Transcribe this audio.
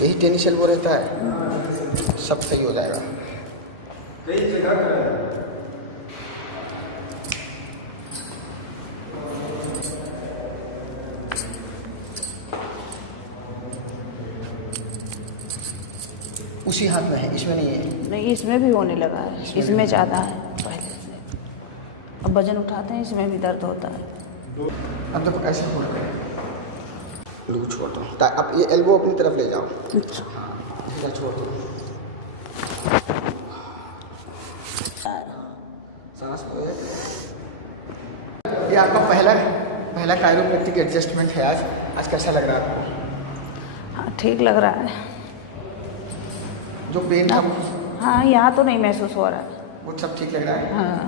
यही tennis elbow रहता है, सब सही हो जाएगा। कई जगह उसी हाथ में है, इसमें नहीं है। नहीं, इसमें भी होने लगा है, इसमें ज़्यादा है पहले से। अब वजन उठाते हैं, इसमें भी दर्द होता है। अब देखो ऐसे हो रहा है, लू छोड़ दो, अब ये एल्बो अपनी तरफ ले जाओ। अच्छा, धीरे छोड़ दो, सांस लो। ये आपका पहला कायरोप्रैक्टिक एडजस्टमेंट है आज। आज कैसा लग रहा है आपको? हाँ ठीक लग रहा है। जो पेन था हाँ, यहाँ तो नहीं महसूस हो रहा है। वो सब ठीक लग रहा है। हाँ।